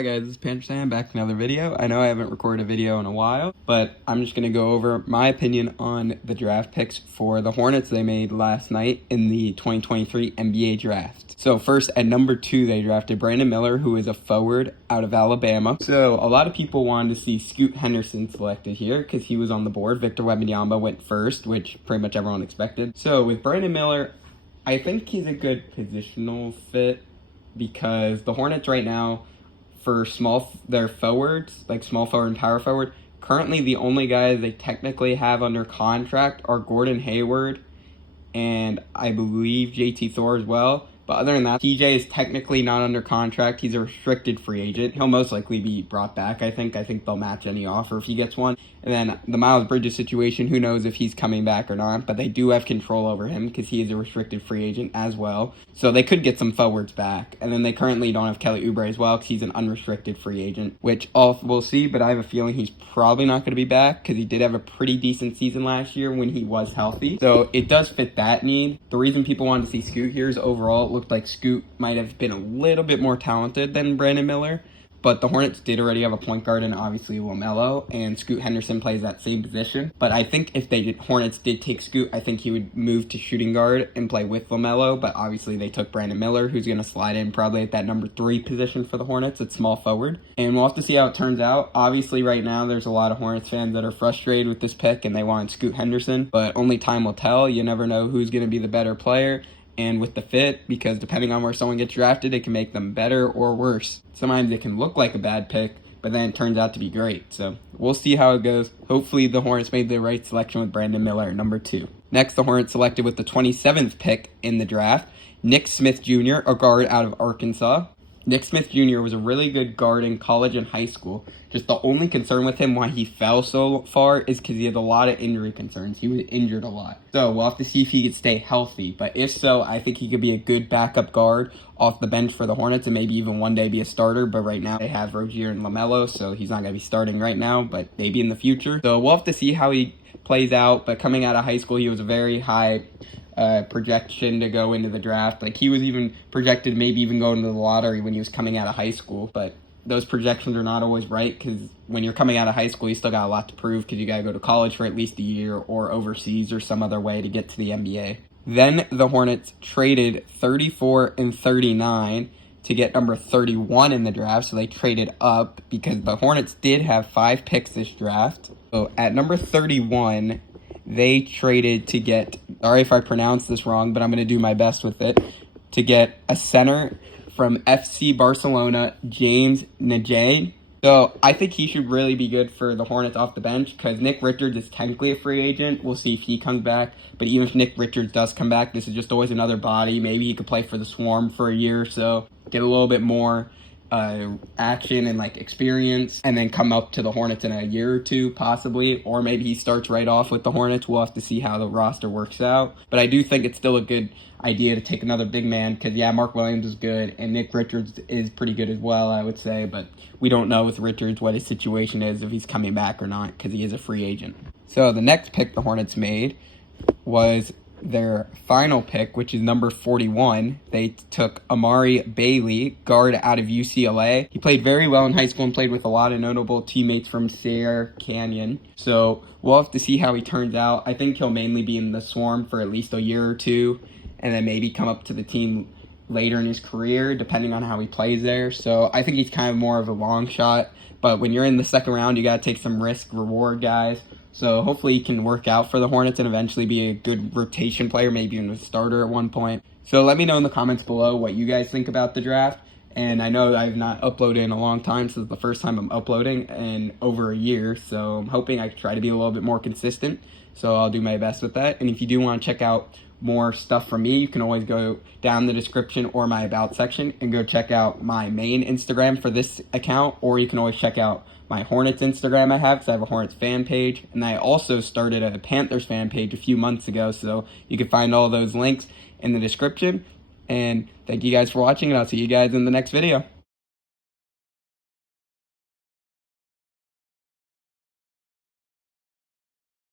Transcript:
Hi guys, this is Panthers fan back with another video. I know I haven't recorded a video in a while, but I'm just going to go over my opinion on the draft picks for the Hornets they made last night in the 2023 NBA draft. So first, at number 2, they drafted Brandon Miller, who is a forward out of Alabama. So a lot of people wanted to see Scoot Henderson selected here because he was on the board. Victor Wembanyama went first, which pretty much everyone expected. So with Brandon Miller, I think he's a good positional fit because the Hornets right now, for their forwards, like small forward and power forward, currently the only guys they technically have under contract are Gordon Hayward and I believe JT Thor as well. But other than that, TJ is technically not under contract. He's a restricted free agent. He'll most likely be brought back, I think. I think they'll match any offer if he gets one. And then the Miles Bridges situation, who knows if he's coming back or not. But they do have control over him because he is a restricted free agent as well. So they could get some forwards back. And then they currently don't have Kelly Oubre as well because he's an unrestricted free agent, which we'll see. But I have a feeling he's probably not going to be back because he did have a pretty decent season last year when he was healthy. So it does fit that need. The reason people wanted to see Scoot here is overall it looked like Scoot might have been a little bit more talented than Brandon Miller. But the Hornets did already have a point guard and obviously LaMelo, and Scoot Henderson plays that same position. But I think if Hornets did take Scoot, I think he would move to shooting guard and play with LaMelo. But obviously they took Brandon Miller, who's going to slide in probably at that number 3 position for the Hornets at small forward. And we'll have to see how it turns out. Obviously right now there's a lot of Hornets fans that are frustrated with this pick and they want Scoot Henderson. But only time will tell. You never know who's going to be the better player. And with the fit, because depending on where someone gets drafted, it can make them better or worse. Sometimes it can look like a bad pick, but then it turns out to be great. So we'll see how it goes. Hopefully the Hornets made the right selection with Brandon Miller, number 2. Next, the Hornets selected with the 27th pick in the draft, Nick Smith Jr., a guard out of Arkansas. Nick Smith Jr. was a really good guard in college and high school. Just the only concern with him why he fell so far is because he had a lot of injury concerns. He was injured a lot. So we'll have to see if he could stay healthy. But if so, I think he could be a good backup guard off the bench for the Hornets and maybe even one day be a starter. But right now they have Rozier and LaMelo, so he's not going to be starting right now, but maybe in the future. So we'll have to see how he plays out. But coming out of high school, he was a very high projection to go into the draft. Like he was even projected maybe even going to the lottery when he was coming out of high school. But those projections are not always right because when you're coming out of high school, you still got a lot to prove because you got to go to college for at least a year or overseas or some other way to get to the NBA. Then the Hornets traded 34 and 39 to get number 31 in the draft. So they traded up because the Hornets did have 5 picks this draft. So at number 31, they traded to get, sorry if I pronounce this wrong, but I'm going to do my best with it, to get a center from FC Barcelona, James Najee. So I think he should really be good for the Hornets off the bench because Nick Richards is technically a free agent. We'll see if he comes back. But even if Nick Richards does come back, this is just always another body. Maybe he could play for the Swarm for a year or so, get a little bit more action and like experience, and then come up to the Hornets in a year or two possibly, or maybe he starts right off with the Hornets. We'll have to see how the roster works out, but I do think it's still a good idea to take another big man because Mark Williams is good and Nick Richards is pretty good as well, I would say, but we don't know with Richards what his situation is, if he's coming back or not, because he is a free agent. So the next pick the Hornets made was their final pick, which is number 41. They took Amari Bailey, guard out of UCLA. He played very well in high school and played with a lot of notable teammates from Sierra Canyon. So we'll have to see how he turns out. I think he'll mainly be in the Swarm for at least a year or two, and then maybe come up to the team later in his career, depending on how he plays there. So I think he's kind of more of a long shot. But when you're in the second round, you got to take some risk-reward guys. So hopefully he can work out for the Hornets and eventually be a good rotation player, maybe even a starter at one point. So let me know in the comments below what you guys think about the draft. And I know I've not uploaded in a long time. This is the first time I'm uploading in over a year. So I'm hoping I can try to be a little bit more consistent. So I'll do my best with that. And if you do want to check out more stuff from me, you can always go down the description or my about section and go check out my main Instagram for this account, or you can always check out my Hornets Instagram I have because I have a Hornets fan page, and I also started a Panthers fan page a few months ago, so you can find all those links in the description. And thank you guys for watching, and I'll see you guys in the next video.